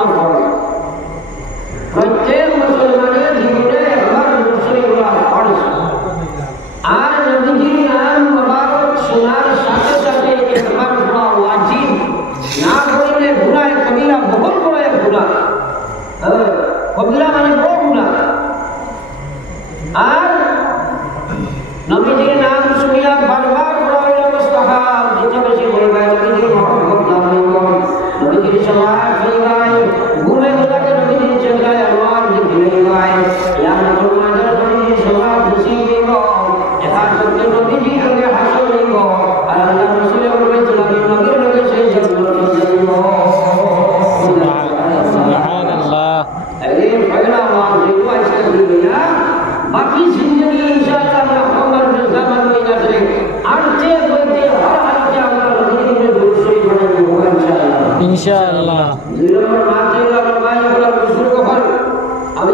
মুসলমান করে প্রত্যেক মুসলমানের জীবনে একবার মুসলমান করে আর নবীজির নাম মোবারক শোনার সাথে সাথে একবার করা ওয়াজিব না করলে গুণায় কবিরা বহুল বড় এক গুণা হ্যাঁ, কবিরা মানে বড় গুণা দুই নম্বর মা ছিল আমার মা যখন আমার বুজুর্গ হন আমি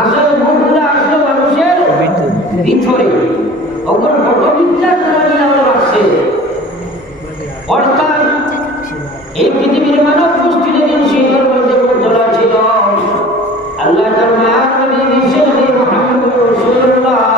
আসলে মনগুলো আসলে মানুষের ভিতরে ওগুলো পটবিদ্যার দ্বারা নিয়ে আমরা আসছে অর্থাৎ এই পৃথিবীর মানব গোষ্ঠীর দিন সিংহের আল্লাহ তার মায়ার নবী বিশ্ব নবী মোহাম্মদ রাসূলুল্লাহ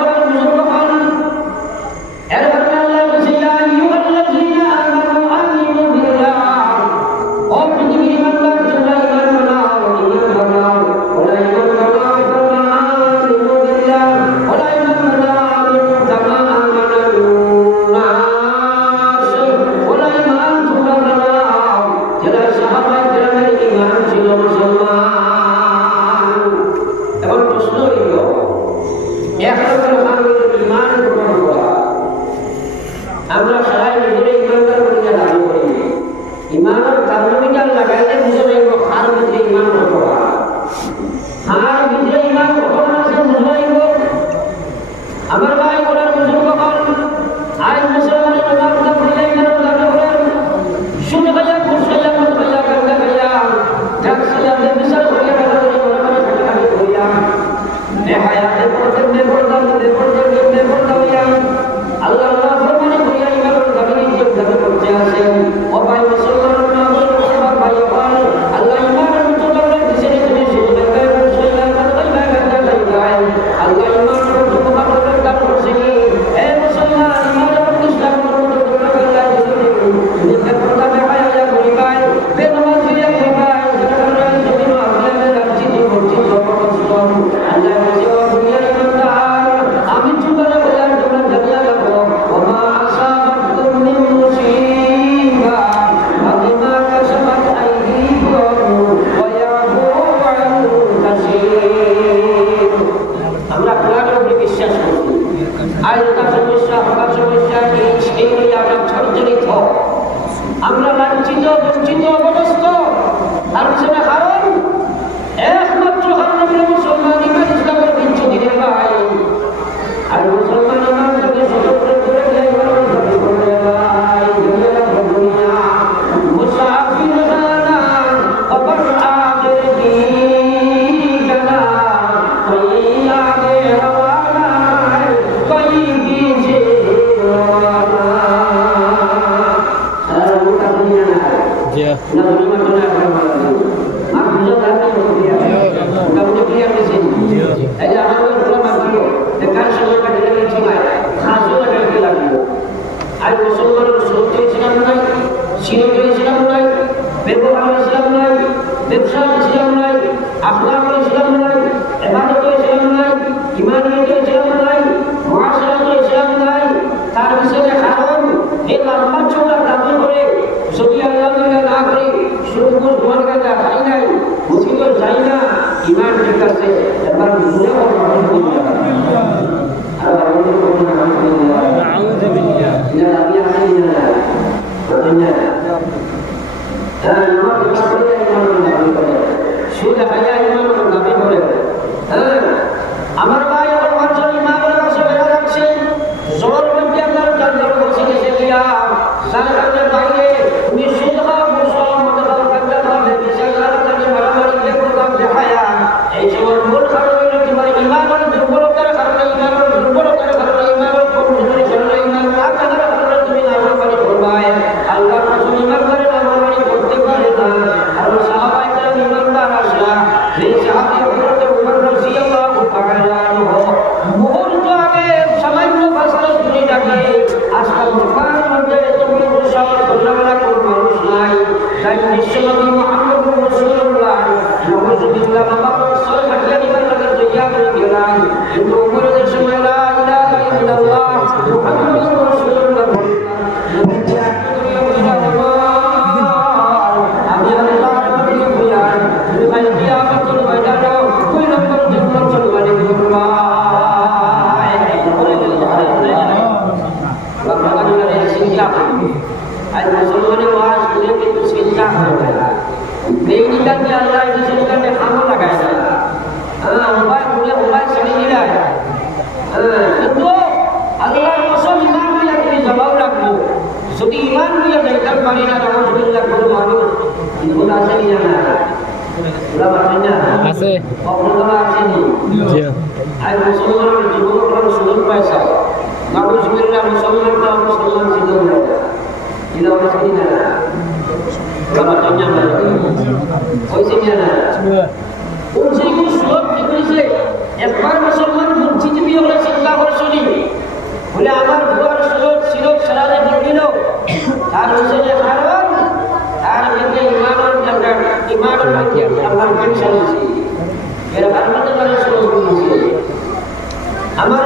আজকাল সমস্যা হবার সমস্যা এই সেই আমরা জর্জরিত আমরা লাঞ্ছিত বঞ্চিত অবস্থ তার এই যে আমার ওই ঘোড়া মারছিল যে কার সঙ্গে ডেকে গেছি না খাসও ডেকে লাগলো আর মুসলমানের সহ্য ইসলাম নাই সিরজ ইসলাম নাই ব্যবহার ইসলাম নাই ব্যবসা ইসলাম নাই আখলাক ইসলাম নাই এবাদত ইসলাম নাই ইমানিয়ত ইসলাম নাই মহাসারত ইসলাম নাই তার বিষয়ে কারণ এই লম্বা চোখটা দাবি করে যদি আল্লাহ না করে যাই না iman kita sih tentang dunia orang dunia. Allah ini pernah dunia. Ini lagi yang ini. Tentunya. Dan Allah তাই বিশ্বকর্মা যদি ইমান নিয়ে দেখতে পারি না তখন বিল্লাহ কোনো মানুষ জীবন আসেনি জানা আছে অপরতলা আসেনি আর মুসলমানের জীবন কোনো সুযোগ পাইছে মানুষ মিললে মুসলমান তো মুসলমান জীবন এটা একবার মুসলমান মসজিদ হলে চিন্তা করে বলে আমার আর হুসেনের কারণ আর এতে ইমামের ব্যাপার ইমামের আমার পেনশন আছে এর আমার মধ্যে মানুষ আমার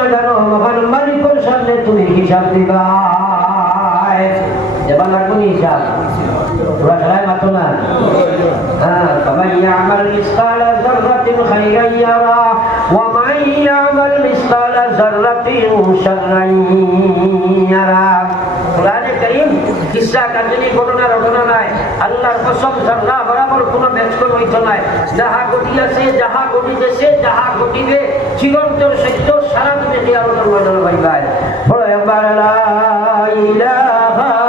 ময়দানে মহান মালিকের সামনে তুমি হিসাব দিবা এবার লাগবো হিসাব তোরা খেলায় মাতো না হ্যাঁ সবাই আমার মিসকাল জাররাতিন খাইরান ইয়ারা কারিম ইসরা কার্যনীর ঘটনা ঘটনা নাই আল্লাহর কসম ঝর্ণা বরাবর কোনো ব্যস্কর হইত নাই যাহা ঘটিয়াছে যাহা ঘটিতেছে যাহা ঘটিবে চিরন্তর সত্য সারা দুনিয়া আলোচনা ময়দান ভাই ভাই বড় এবার